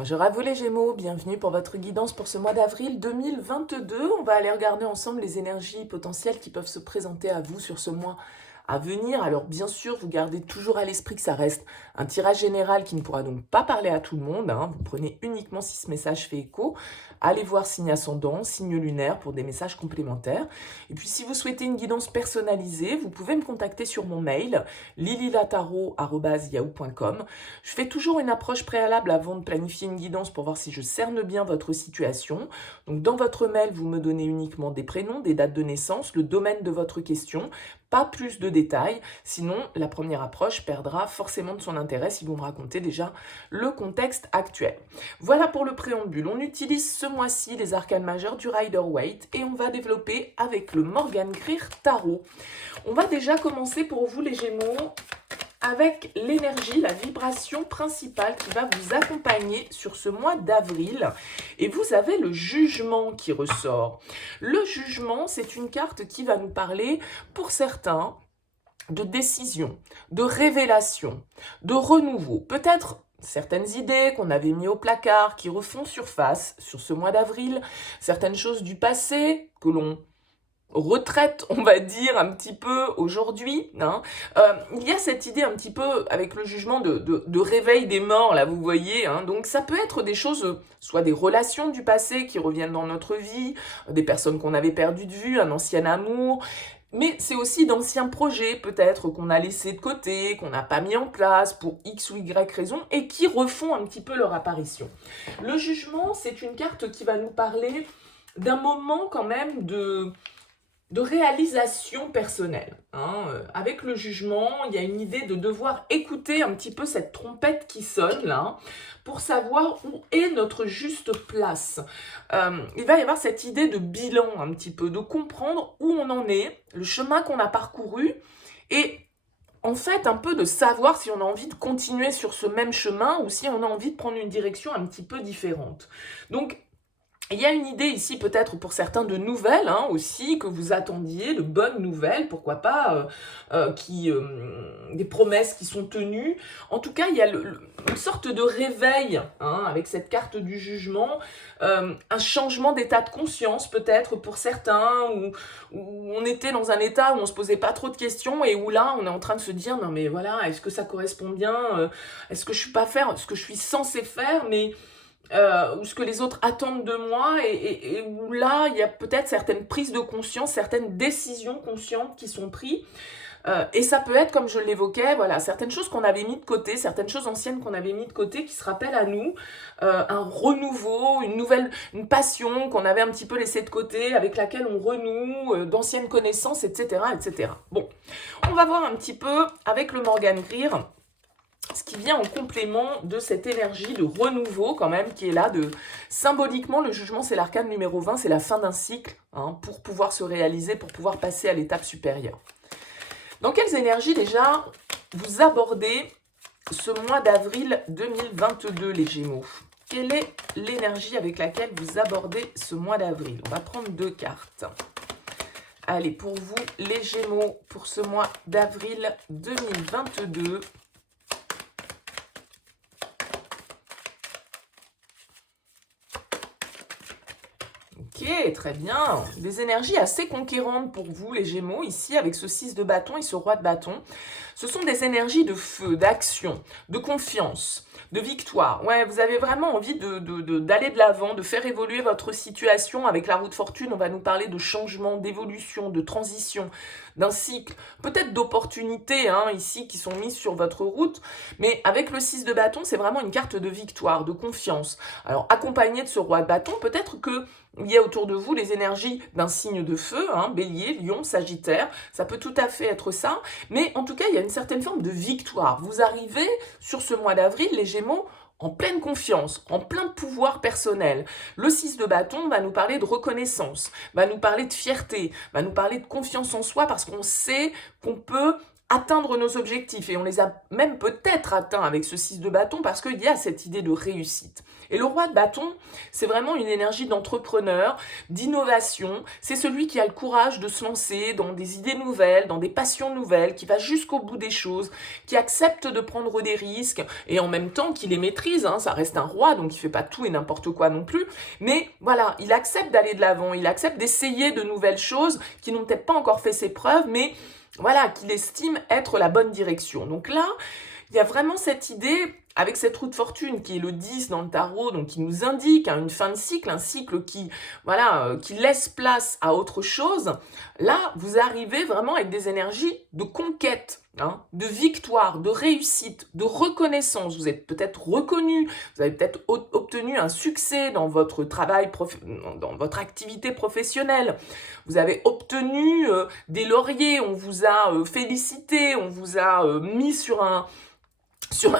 Bonjour à vous les Gémeaux, bienvenue pour votre guidance pour ce mois d'avril 2022. On va aller regarder ensemble les énergies potentielles qui peuvent se présenter à vous sur ce mois à venir. Alors bien sûr, vous gardez toujours à l'esprit que ça reste un tirage général qui ne pourra donc pas parler à tout le monde, hein. Vous prenez uniquement si ce message fait écho. Allez voir signe ascendant, signe lunaire pour des messages complémentaires. Et puis si vous souhaitez une guidance personnalisée, vous pouvez me contacter sur mon mail lililataro@yahoo.com. Je fais toujours une approche préalable avant de planifier une guidance pour voir si je cerne bien votre situation. Donc dans votre mail, vous me donnez uniquement des prénoms, des dates de naissance, le domaine de votre question, pas plus de détails, sinon la première approche perdra forcément de son intérêt si vous me racontez déjà le contexte actuel. Voilà pour le préambule. On utilise ce mois-ci les arcanes majeurs du Rider-Waite et on va développer avec le Morgan Greer Tarot. On va déjà commencer pour vous les Gémeaux avec l'énergie, la vibration principale qui va vous accompagner sur ce mois d'avril. Et vous avez le jugement qui ressort. Le jugement, c'est une carte qui va nous parler, pour certains, de décision, de révélation, de renouveau. Peut-être certaines idées qu'on avait mis au placard qui refont surface sur ce mois d'avril, certaines choses du passé que l'on retraite, on va dire, un petit peu aujourd'hui, hein. Il y a cette idée un petit peu avec le jugement de réveil des morts, là, vous voyez, hein. Donc ça peut être des choses, soit des relations du passé qui reviennent dans notre vie, des personnes qu'on avait perdues de vue, un ancien amour, mais c'est aussi d'anciens projets peut-être qu'on a laissés de côté, qu'on n'a pas mis en place pour X ou Y raison et qui refont un petit peu leur apparition. Le jugement, c'est une carte qui va nous parler d'un moment quand même de réalisation personnelle, hein. Avec le jugement, il y a une idée de devoir écouter un petit peu cette trompette qui sonne là, pour savoir où est notre juste place. Il va y avoir cette idée de bilan un petit peu, de comprendre où on en est, le chemin qu'on a parcouru, et en fait un peu de savoir si on a envie de continuer sur ce même chemin ou si on a envie de prendre une direction un petit peu différente. Donc, il y a une idée ici peut-être pour certains de nouvelles, hein, aussi, que vous attendiez, de bonnes nouvelles, pourquoi pas, des promesses qui sont tenues. En tout cas, il y a une sorte de réveil, hein, avec cette carte du jugement, un changement d'état de conscience peut-être pour certains, où on était dans un état où on se posait pas trop de questions et où là, on est en train de se dire, non mais voilà, est-ce que ça correspond bien, est-ce que je suis pas faire ce que je suis censé faire, mais ou ce que les autres attendent de moi et où là, il y a peut-être certaines prises de conscience, certaines décisions conscientes qui sont prises. Et ça peut être, comme je l'évoquais, voilà, certaines choses qu'on avait mis de côté, certaines choses anciennes qu'on avait mis de côté qui se rappellent à nous, un renouveau, une passion qu'on avait un petit peu laissée de côté, avec laquelle on renoue, d'anciennes connaissances, etc., etc. Bon, on va voir un petit peu avec le Morgan Greer ce qui vient en complément de cette énergie de renouveau quand même qui est là. Symboliquement, le jugement, c'est l'arcane numéro 20, c'est la fin d'un cycle, hein, pour pouvoir se réaliser, pour pouvoir passer à l'étape supérieure. Dans quelles énergies déjà vous abordez ce mois d'avril 2022, les Gémeaux? Quelle est l'énergie avec laquelle vous abordez ce mois d'avril? On va prendre 2 cartes. Allez, pour vous, les Gémeaux, pour ce mois d'avril 2022... Ok, très bien. Des énergies assez conquérantes pour vous, les Gémeaux, ici, avec ce 6 de bâton et ce roi de bâton. Ce sont des énergies de feu, d'action, de confiance, de victoire. Ouais, vous avez vraiment envie d'aller de l'avant, de faire évoluer votre situation. Avec la roue de fortune, on va nous parler de changement, d'évolution, de transition, d'un cycle, peut-être d'opportunités, hein, ici, qui sont mises sur votre route. Mais avec le 6 de bâton, c'est vraiment une carte de victoire, de confiance. Alors, accompagné de ce roi de bâton, peut-être que il y a autour de vous les énergies d'un signe de feu, hein, Bélier, Lion, Sagittaire, ça peut tout à fait être ça, mais en tout cas, il y a une certaine forme de victoire. Vous arrivez sur ce mois d'avril, les Gémeaux, en pleine confiance, en plein pouvoir personnel. Le 6 de bâton va nous parler de reconnaissance, va nous parler de fierté, va nous parler de confiance en soi parce qu'on sait qu'on peut atteindre nos objectifs. Et on les a même peut-être atteints avec ce 6 de bâton parce qu'il y a cette idée de réussite. Et le roi de bâton, c'est vraiment une énergie d'entrepreneur, d'innovation. C'est celui qui a le courage de se lancer dans des idées nouvelles, dans des passions nouvelles, qui va jusqu'au bout des choses, qui accepte de prendre des risques et en même temps qui les maîtrise. Ça reste un roi, donc il fait pas tout et n'importe quoi non plus. Mais voilà, il accepte d'aller de l'avant, il accepte d'essayer de nouvelles choses qui n'ont peut-être pas encore fait ses preuves, mais voilà, qu'il estime être la bonne direction. Donc là, il y a vraiment cette idée, avec cette roue de fortune qui est le 10 dans le tarot, donc qui nous indique une fin de cycle, un cycle qui, voilà, qui laisse place à autre chose. Là, vous arrivez vraiment avec des énergies de conquête, de victoire, de réussite, de reconnaissance. Vous êtes peut-être reconnu, vous avez peut-être obtenu un succès dans votre travail, dans votre activité professionnelle. Vous avez obtenu des lauriers, on vous a félicité, on vous a mis sur un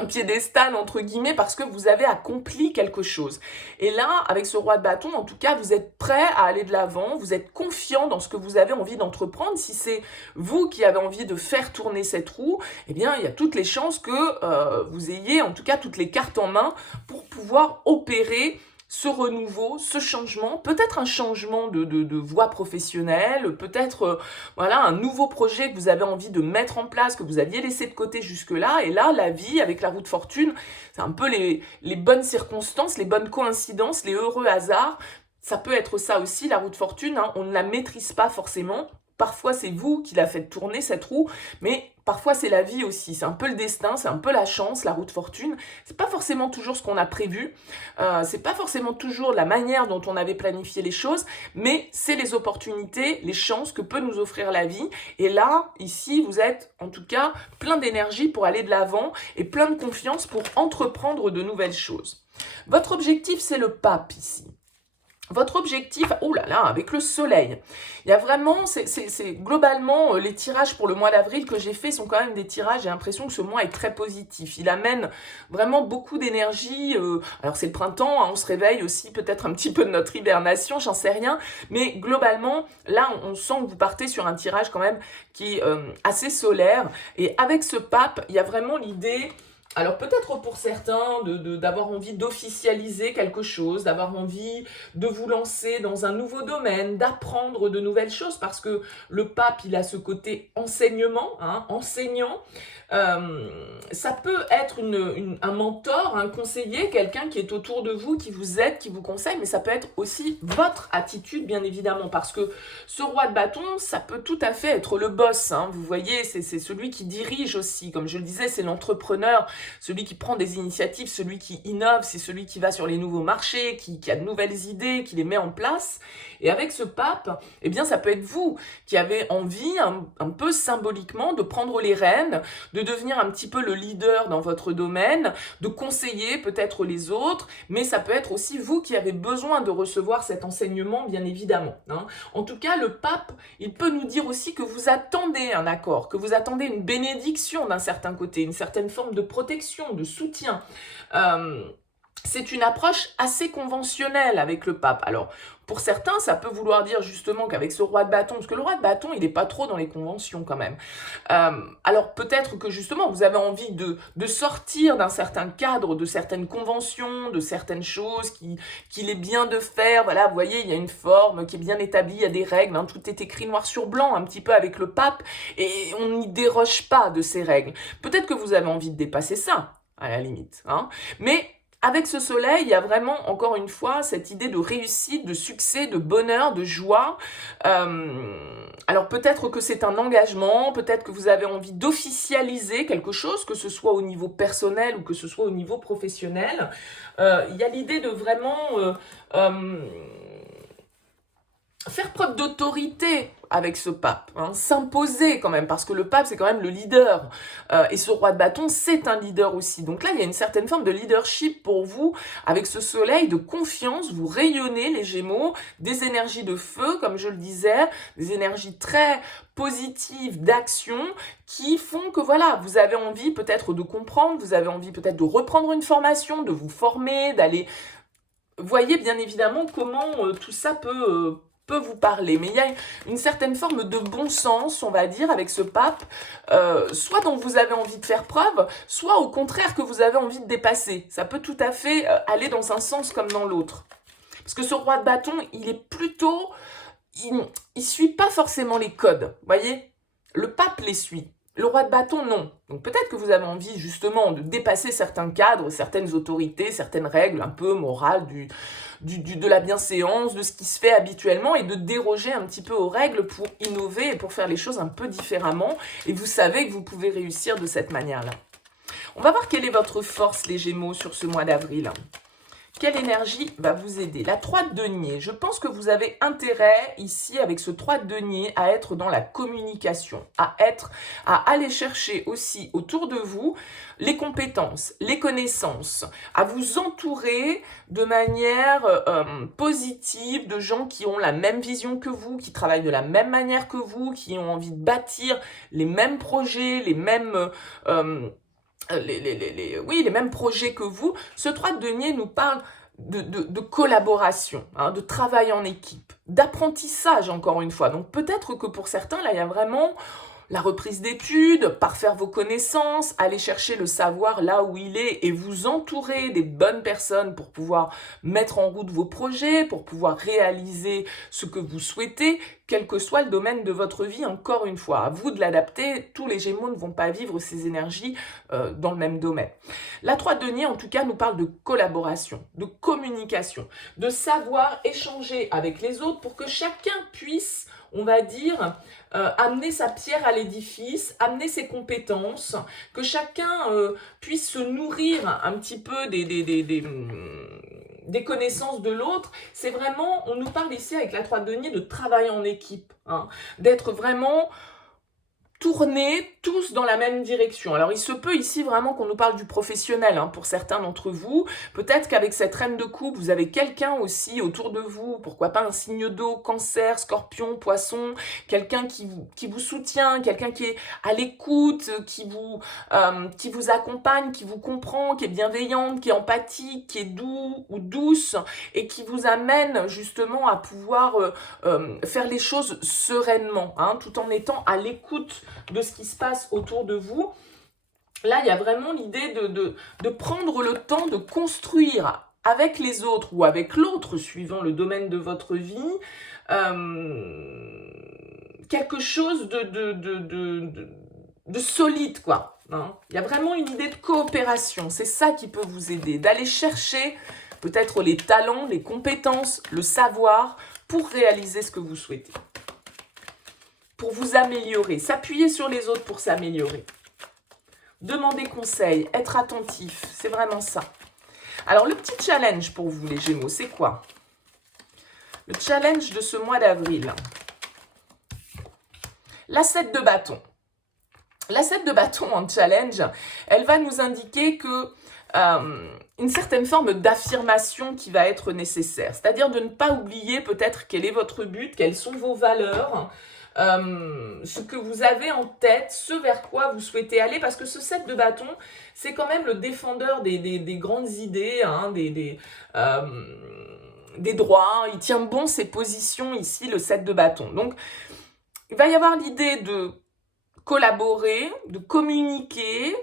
piédestal, entre guillemets, parce que vous avez accompli quelque chose. Et là, avec ce roi de bâton, en tout cas, vous êtes prêt à aller de l'avant, vous êtes confiant dans ce que vous avez envie d'entreprendre. Si c'est vous qui avez envie de faire tourner cette roue, eh bien, il y a toutes les chances que vous ayez, en tout cas, toutes les cartes en main pour pouvoir opérer ce renouveau, ce changement, peut-être un changement de voie professionnelle, peut-être voilà, un nouveau projet que vous avez envie de mettre en place, que vous aviez laissé de côté jusque-là. Et là, la vie, avec la roue de fortune, c'est un peu les bonnes circonstances, les bonnes coïncidences, les heureux hasards. Ça peut être ça aussi, la roue de fortune, on ne la maîtrise pas forcément. Parfois, c'est vous qui la faites tourner, cette roue, mais parfois, c'est la vie aussi. C'est un peu le destin, c'est un peu la chance, la roue de fortune. C'est pas forcément toujours ce qu'on a prévu. C'est pas forcément toujours la manière dont on avait planifié les choses, mais c'est les opportunités, les chances que peut nous offrir la vie. Et là, ici, vous êtes en tout cas plein d'énergie pour aller de l'avant et plein de confiance pour entreprendre de nouvelles choses. Votre objectif, c'est le pape ici. Votre objectif, oh là là, avec le soleil, il y a vraiment, c'est globalement, les tirages pour le mois d'avril que j'ai fait sont quand même des tirages, j'ai l'impression que ce mois est très positif. Il amène vraiment beaucoup d'énergie, alors c'est le printemps, on se réveille aussi peut-être un petit peu de notre hibernation, j'en sais rien, mais globalement, là, on sent que vous partez sur un tirage quand même qui est assez solaire, et avec ce pape, il y a vraiment l'idée... Alors peut-être pour certains d'avoir envie d'officialiser quelque chose, d'avoir envie de vous lancer dans un nouveau domaine, d'apprendre de nouvelles choses, parce que le pape, il a ce côté enseignement, enseignant. Ça peut être un mentor, un conseiller, quelqu'un qui est autour de vous, qui vous aide, qui vous conseille, mais ça peut être aussi votre attitude, bien évidemment, parce que ce roi de bâton, ça peut tout à fait être le boss, vous voyez, c'est celui qui dirige aussi, comme je le disais, c'est l'entrepreneur, celui qui prend des initiatives, celui qui innove, c'est celui qui va sur les nouveaux marchés, qui a de nouvelles idées, qui les met en place. Et avec ce pape, eh bien, ça peut être vous qui avez envie, un peu symboliquement, de prendre les rênes, de devenir un petit peu le leader dans votre domaine, de conseiller peut-être les autres, mais ça peut être aussi vous qui avez besoin de recevoir cet enseignement, bien évidemment. En tout cas, le pape, il peut nous dire aussi que vous attendez un accord, que vous attendez une bénédiction d'un certain côté, une certaine forme de protection, de soutien. C'est une approche assez conventionnelle avec le pape. Alors, pour certains, ça peut vouloir dire justement qu'avec ce roi de bâton, parce que le roi de bâton, il n'est pas trop dans les conventions quand même. Alors, peut-être que justement, vous avez envie de sortir d'un certain cadre, de certaines conventions, de certaines choses qu'il est bien de faire. Voilà, vous voyez, il y a une forme qui est bien établie, il y a des règles, tout est écrit noir sur blanc, un petit peu avec le pape, et on n'y déroge pas de ces règles. Peut-être que vous avez envie de dépasser ça, à la limite. Mais... avec ce soleil, il y a vraiment, encore une fois, cette idée de réussite, de succès, de bonheur, de joie. Alors peut-être que c'est un engagement, peut-être que vous avez envie d'officialiser quelque chose, que ce soit au niveau personnel ou que ce soit au niveau professionnel. Il y a l'idée de vraiment... faire preuve d'autorité avec ce pape, s'imposer quand même, parce que le pape, c'est quand même le leader. Et ce roi de bâton, c'est un leader aussi. Donc là, il y a une certaine forme de leadership pour vous, avec ce soleil de confiance, vous rayonnez les Gémeaux, des énergies de feu, comme je le disais, des énergies très positives d'action, qui font que voilà, vous avez envie peut-être de comprendre, vous avez envie peut-être de reprendre une formation, de vous former, d'aller... Voyez bien évidemment comment tout ça peut peut vous parler. Mais il y a une certaine forme de bon sens, on va dire, avec ce pape, soit dont vous avez envie de faire preuve, soit au contraire que vous avez envie de dépasser. Ça peut tout à fait aller dans un sens comme dans l'autre. Parce que ce roi de bâton, il est plutôt... Il suit pas forcément les codes, voyez. Le pape les suit. Le roi de bâton, non. Donc peut-être que vous avez envie justement de dépasser certains cadres, certaines autorités, certaines règles un peu morales de la bienséance, de ce qui se fait habituellement et de déroger un petit peu aux règles pour innover et pour faire les choses un peu différemment. Et vous savez que vous pouvez réussir de cette manière-là. On va voir quelle est votre force, les Gémeaux, sur ce mois d'avril. Quelle énergie va vous aider? La 3 de denier. Je pense que vous avez intérêt ici, avec ce 3 de denier, à être dans la communication, à aller chercher aussi autour de vous les compétences, les connaissances, à vous entourer de manière positive de gens qui ont la même vision que vous, qui travaillent de la même manière que vous, qui ont envie de bâtir les mêmes projets, les mêmes... les mêmes projets que vous. Ce 3 de denier nous parle de collaboration, hein, de travail en équipe, d'apprentissage encore une fois. Donc peut-être que pour certains, là, il y a vraiment la reprise d'études, parfaire vos connaissances, aller chercher le savoir là où il est et vous entourer des bonnes personnes pour pouvoir mettre en route vos projets, pour pouvoir réaliser ce que vous souhaitez, quel que soit le domaine de votre vie, encore une fois. À vous de l'adapter, tous les Gémeaux ne vont pas vivre ces énergies dans le même domaine. La 3 de denier, en tout cas, nous parle de collaboration, de communication, de savoir échanger avec les autres pour que chacun puisse, on va dire, amener sa pierre à l'édifice, amener ses compétences, que chacun puisse se nourrir un petit peu des connaissances de l'autre. C'est vraiment, on nous parle ici avec la 3 de denier de travail en équipe, hein, d'être vraiment tournés tous dans la même direction. Alors il se peut ici vraiment qu'on nous parle du professionnel, hein, pour certains d'entre vous. Peut-être qu'avec cette reine de coupe, vous avez quelqu'un aussi autour de vous, pourquoi pas un signe d'eau, cancer, scorpion, poisson, quelqu'un qui vous soutient, quelqu'un qui est à l'écoute, qui vous accompagne, qui vous comprend, qui est bienveillante, qui est empathique, qui est doux ou douce et qui vous amène justement à pouvoir faire les choses sereinement, hein, tout en étant à l'écoute de ce qui se passe autour de vous. Là, il y a vraiment l'idée de prendre le temps de construire avec les autres ou avec l'autre, suivant le domaine de votre vie, quelque chose de solide, quoi. Hein. Il y a vraiment une idée de coopération. C'est ça qui peut vous aider, d'aller chercher peut-être les talents, les compétences, le savoir pour réaliser ce que vous souhaitez. Pour vous améliorer, s'appuyer sur les autres pour s'améliorer. Demander conseil, être attentif, c'est vraiment ça. Alors, le petit challenge pour vous, les Gémeaux, c'est quoi? Le challenge de ce mois d'avril. La 7 de bâton. La 7 de bâton en challenge, elle va nous indiquer que une certaine forme d'affirmation qui va être nécessaire. C'est-à-dire de ne pas oublier peut-être quel est votre but, quelles sont vos valeurs, ce que vous avez en tête, ce vers quoi vous souhaitez aller, parce que ce 7 de bâton, c'est quand même le défendeur des grandes idées, hein, des droits. Il tient bon ses positions ici, le 7 de bâton. Donc, il va y avoir l'idée de collaborer, de communiquer,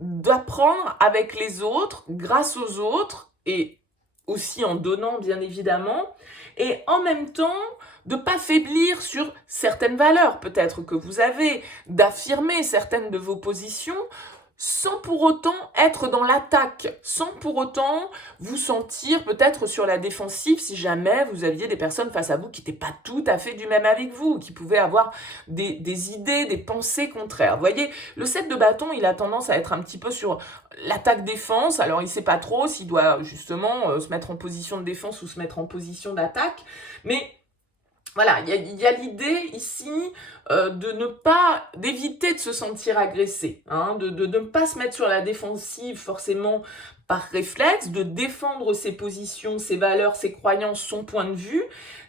d'apprendre avec les autres, grâce aux autres, et aussi en donnant, bien évidemment, et en même temps, de ne pas faiblir sur certaines valeurs, peut-être que vous avez, d'affirmer certaines de vos positions, sans pour autant être dans l'attaque, sans pour autant vous sentir peut-être sur la défensive si jamais vous aviez des personnes face à vous qui n'étaient pas tout à fait du même avec vous, qui pouvaient avoir des idées, des pensées contraires. Vous voyez, le 7 de bâton, il a tendance à être un petit peu sur l'attaque-défense, alors il ne sait pas trop s'il doit justement se mettre en position de défense ou se mettre en position d'attaque, mais voilà, il y a l'idée ici d'éviter de se sentir agressé, hein, de ne pas se mettre sur la défensive forcément par réflexe, de défendre ses positions, ses valeurs, ses croyances, son point de vue,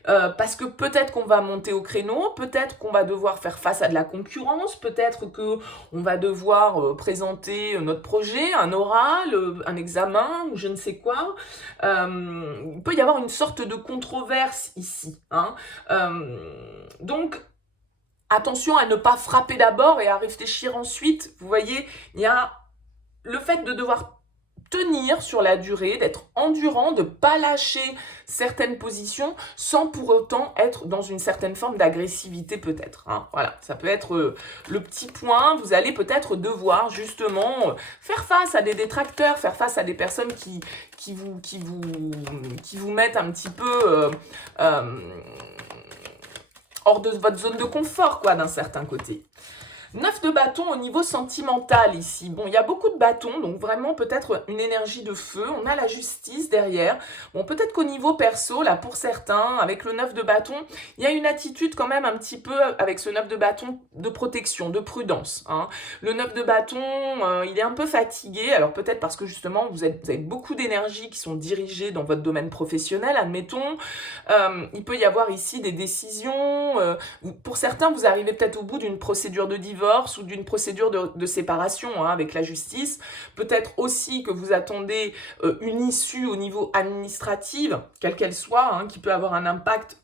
parce que peut-être qu'on va monter au créneau, peut-être qu'on va devoir faire face à de la concurrence, peut-être qu'on va devoir présenter notre projet, un oral, un examen ou je ne sais quoi. Il peut y avoir une sorte de controverse ici, hein. Donc, attention à ne pas frapper d'abord et à réfléchir ensuite. Vous voyez, il y a le fait de devoir tenir sur la durée, d'être endurant, de ne pas lâcher certaines positions sans pour autant être dans une certaine forme d'agressivité peut-être, hein. Voilà, ça peut être le petit point. Vous allez peut-être devoir justement faire face à des détracteurs, faire face à des personnes qui vous mettent un petit peu hors de votre zone de confort, quoi, d'un certain côté. 9 de bâton au niveau sentimental ici. Bon, il y a beaucoup de bâtons, donc vraiment peut-être une énergie de feu. On a la justice derrière. Bon, peut-être qu'au niveau perso, là, pour certains, avec le 9 de bâton, il y a une attitude quand même un petit peu, avec ce 9 de bâton, de protection, de prudence, hein. Le 9 de bâton, il est un peu fatigué. Alors peut-être parce que justement, vous avez beaucoup d'énergie qui sont dirigées dans votre domaine professionnel, admettons. Il peut y avoir ici des décisions. Pour certains, vous arrivez peut-être au bout d'une procédure de divorce ou d'une procédure de séparation, hein, avec la justice. Peut-être aussi que vous attendez une issue au niveau administratif, quelle qu'elle soit, hein, qui peut avoir un impact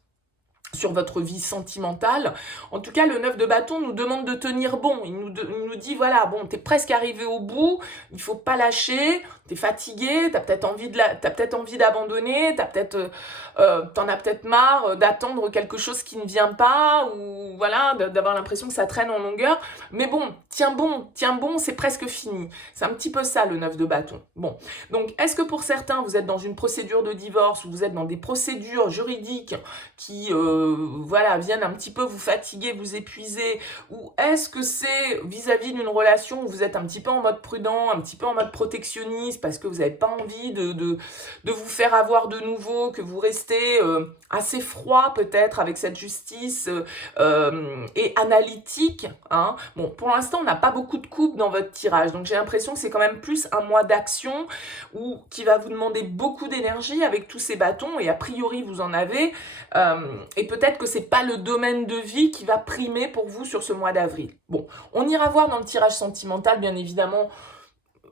sur votre vie sentimentale. En tout cas, le 9 de bâton nous demande de tenir bon. Il nous dit, voilà, bon, t'es presque arrivé au bout, il faut pas lâcher, t'es fatigué, t'as peut-être envie d'abandonner, t'en as peut-être marre d'attendre quelque chose qui ne vient pas, ou voilà, d'avoir l'impression que ça traîne en longueur. Mais bon, tiens bon, c'est presque fini. C'est un petit peu ça, le 9 de bâton. Bon, donc, est-ce que pour certains, vous êtes dans une procédure de divorce, ou vous êtes dans des procédures juridiques qui voilà, viennent un petit peu vous fatiguer, vous épuiser, ou est-ce que c'est vis-à-vis d'une relation où vous êtes un petit peu en mode prudent, un petit peu en mode protectionniste, parce que vous n'avez pas envie de vous faire avoir de nouveau, que vous restez assez froid peut-être avec cette justice et analytique, hein. Bon, pour l'instant, on n'a pas beaucoup de coupes dans votre tirage, donc j'ai l'impression que c'est quand même plus un mois d'action qui va vous demander beaucoup d'énergie avec tous ces bâtons, et a priori, vous en avez, et peut-être que c'est pas le domaine de vie qui va primer pour vous sur ce mois d'avril. Bon, on ira voir dans le tirage sentimental, bien évidemment,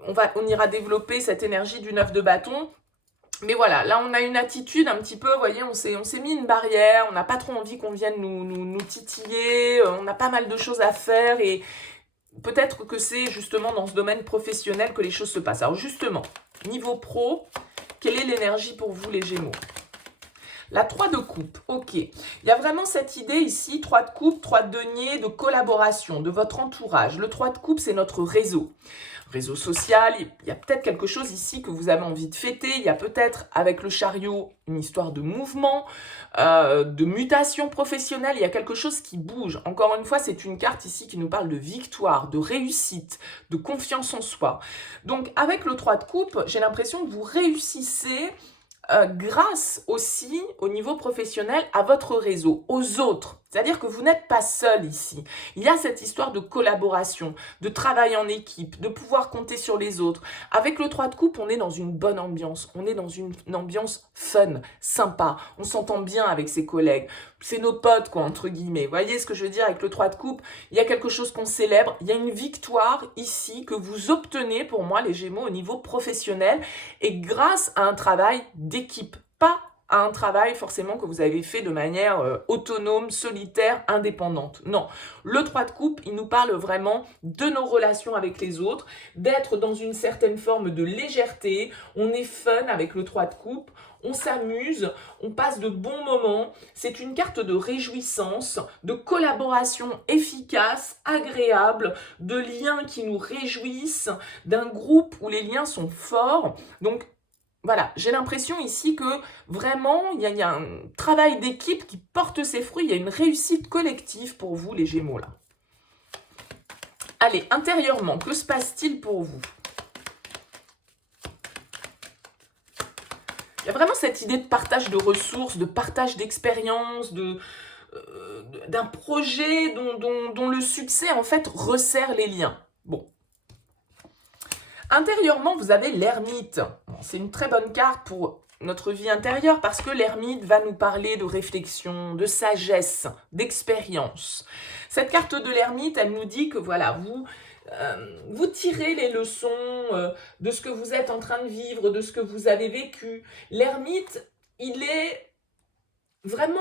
on ira développer cette énergie du 9 de bâton. Mais voilà, là on a une attitude un petit peu, vous voyez, on s'est mis une barrière, on n'a pas trop envie qu'on vienne nous titiller, on a pas mal de choses à faire, et peut-être que c'est justement dans ce domaine professionnel que les choses se passent. Alors justement, niveau pro, quelle est l'énergie pour vous les Gémeaux ? La 3 de coupe, ok. Il y a vraiment cette idée ici, 3 de coupe, 3 de denier, de collaboration, de votre entourage. Le 3 de coupe, c'est notre réseau. Réseau social, il y a peut-être quelque chose ici que vous avez envie de fêter. Il y a peut-être, avec le chariot, une histoire de mouvement, de mutation professionnelle. Il y a quelque chose qui bouge. Encore une fois, c'est une carte ici qui nous parle de victoire, de réussite, de confiance en soi. Donc, avec le 3 de coupe, j'ai l'impression que vous réussissez grâce aussi au niveau professionnel à votre réseau, aux autres. C'est-à-dire que vous n'êtes pas seul ici. Il y a cette histoire de collaboration, de travail en équipe, de pouvoir compter sur les autres. Avec le 3 de coupe, on est dans une bonne ambiance. On est dans une ambiance fun, sympa. On s'entend bien avec ses collègues. C'est nos potes, quoi, entre guillemets. Vous voyez ce que je veux dire avec le 3 de coupe? Il y a quelque chose qu'on célèbre. Il y a une victoire ici que vous obtenez, pour moi, les Gémeaux, au niveau professionnel, et grâce à un travail d'équipe. Pas à un travail forcément que vous avez fait de manière autonome, solitaire, indépendante. Non, le 3 de coupe, il nous parle vraiment de nos relations avec les autres, d'être dans une certaine forme de légèreté. On est fun avec le 3 de coupe, on s'amuse, on passe de bons moments. C'est une carte de réjouissance, de collaboration efficace, agréable, de liens qui nous réjouissent, d'un groupe où les liens sont forts. Donc, voilà, j'ai l'impression ici que vraiment, il y a un travail d'équipe qui porte ses fruits, il y a une réussite collective pour vous, les Gémeaux, là. Allez, intérieurement, que se passe-t-il pour vous? Il y a vraiment cette idée de partage de ressources, de partage d'expériences, d'un projet dont le succès, en fait, resserre les liens. Bon. Intérieurement, vous avez l'ermite. C'est une très bonne carte pour notre vie intérieure, parce que l'ermite va nous parler de réflexion, de sagesse, d'expérience. Cette carte de l'ermite, elle nous dit que voilà, vous tirez les leçons de ce que vous êtes en train de vivre, de ce que vous avez vécu. L'ermite, il est vraiment...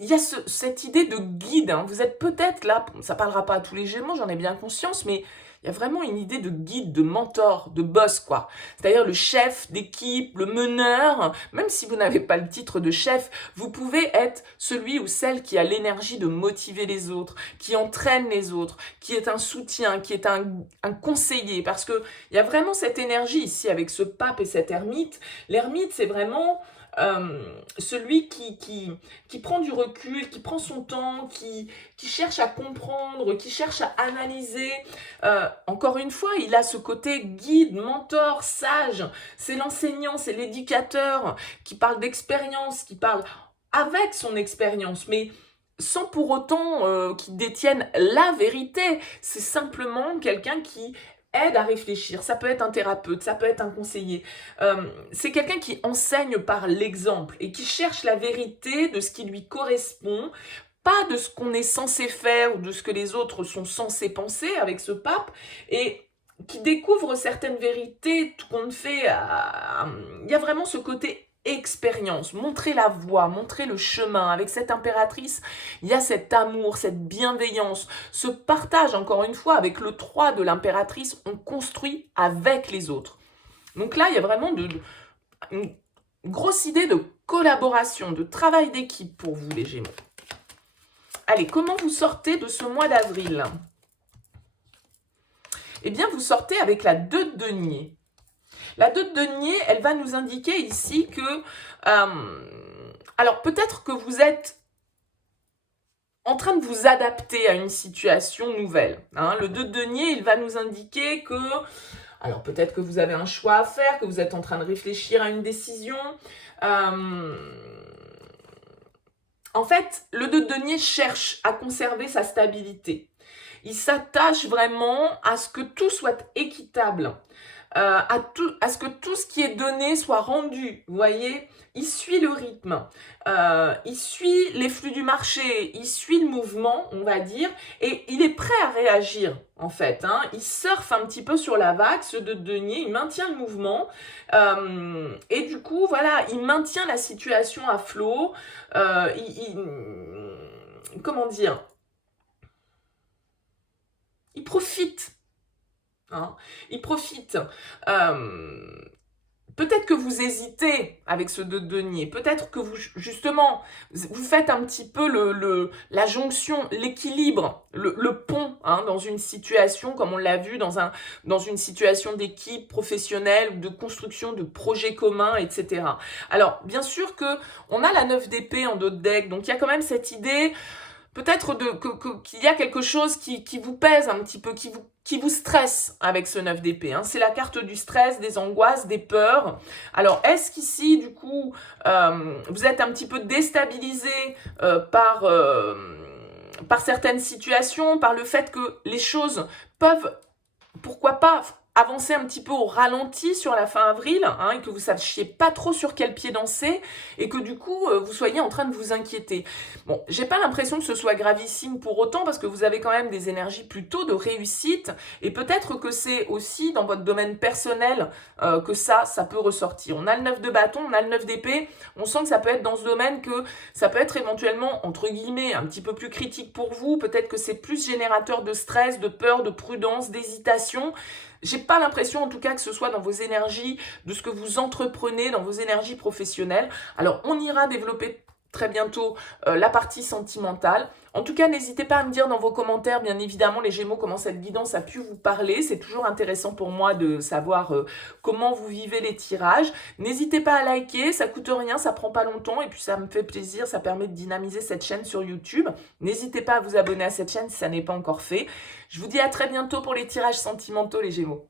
Il y a cette idée de guide, hein. Vous êtes peut-être là, ça ne parlera pas à tous les Gémeaux, j'en ai bien conscience, mais il y a vraiment une idée de guide, de mentor, de boss, quoi. C'est-à-dire le chef d'équipe, le meneur. Même si vous n'avez pas le titre de chef, vous pouvez être celui ou celle qui a l'énergie de motiver les autres, qui entraîne les autres, qui est un soutien, qui est un conseiller. Parce qu'il y a vraiment cette énergie ici avec ce pape et cet ermite. L'ermite, c'est vraiment... celui qui prend du recul, qui prend son temps, qui cherche à comprendre, qui cherche à analyser. Encore une fois, il a ce côté guide, mentor, sage. C'est l'enseignant, c'est l'éducateur qui parle d'expérience, qui parle avec son expérience, mais sans pour autant qu'il détienne la vérité. C'est simplement quelqu'un qui aide à réfléchir. Ça peut être un thérapeute, ça peut être un conseiller. C'est quelqu'un qui enseigne par l'exemple et qui cherche la vérité de ce qui lui correspond, pas de ce qu'on est censé faire ou de ce que les autres sont censés penser avec ce pape, et qui découvre certaines vérités qu'on fait. Il y a vraiment ce côté expérience, montrer la voie, montrer le chemin. Avec cette impératrice, il y a cet amour, cette bienveillance, ce partage, encore une fois, avec le 3 de l'impératrice, on construit avec les autres. Donc là, il y a vraiment une grosse idée de collaboration, de travail d'équipe pour vous, les Gémeaux. Allez, comment vous sortez de ce mois d'avril? Eh bien, vous sortez avec la 2 de denier. La 2 de denier, elle va nous indiquer ici que... alors, peut-être que vous êtes en train de vous adapter à une situation nouvelle. Hein. Le 2 de denier, il va nous indiquer que... Alors, peut-être que vous avez un choix à faire, que vous êtes en train de réfléchir à une décision. En fait, le 2 de denier cherche à conserver sa stabilité. Il s'attache vraiment à ce que tout soit équitable. À ce que tout ce qui est donné soit rendu, vous voyez, il suit le rythme, il suit les flux du marché, il suit le mouvement, on va dire, et il est prêt à réagir, en fait, hein. Il surfe un petit peu sur la vague, ce 2 de denier, il maintient le mouvement, et du coup, voilà, il maintient la situation à flot, comment dire, il profite. Hein. Il profite. Peut-être que vous hésitez avec ce 2 de denier. Peut-être que vous, justement, vous faites un petit peu la jonction, l'équilibre, le pont hein, dans une situation, comme on l'a vu, dans une situation d'équipe professionnelle ou de construction de projets communs, etc. Alors, bien sûr qu'on a la 9 d'épée en dos de deck, donc il y a quand même cette idée... Peut-être qu'il y a quelque chose qui vous pèse un petit peu, qui vous stresse avec ce 9 d'épée. Hein. C'est la carte du stress, des angoisses, des peurs. Alors, est-ce qu'ici, du coup, vous êtes un petit peu déstabilisé par certaines situations, par le fait que les choses peuvent, pourquoi pas, avancer un petit peu au ralenti sur la fin avril, hein, et que vous ne sachiez pas trop sur quel pied danser, et que du coup, vous soyez en train de vous inquiéter. Bon, j'ai pas l'impression que ce soit gravissime pour autant, parce que vous avez quand même des énergies plutôt de réussite, et peut-être que c'est aussi dans votre domaine personnel que ça peut ressortir. On a le 9 de bâton, on a le 9 d'épée, on sent que ça peut être dans ce domaine que ça peut être éventuellement, entre guillemets, un petit peu plus critique pour vous, peut-être que c'est plus générateur de stress, de peur, de prudence, d'hésitation. J'ai pas l'impression en tout cas que ce soit dans vos énergies, de ce que vous entreprenez, dans vos énergies professionnelles. Alors on ira développer très bientôt la partie sentimentale. En tout cas, n'hésitez pas à me dire dans vos commentaires, bien évidemment, les Gémeaux, comment cette guidance a pu vous parler. C'est toujours intéressant pour moi de savoir comment vous vivez les tirages. N'hésitez pas à liker, ça coûte rien, ça prend pas longtemps et puis ça me fait plaisir, ça permet de dynamiser cette chaîne sur YouTube. N'hésitez pas à vous abonner à cette chaîne si ça n'est pas encore fait. Je vous dis à très bientôt pour les tirages sentimentaux, les Gémeaux.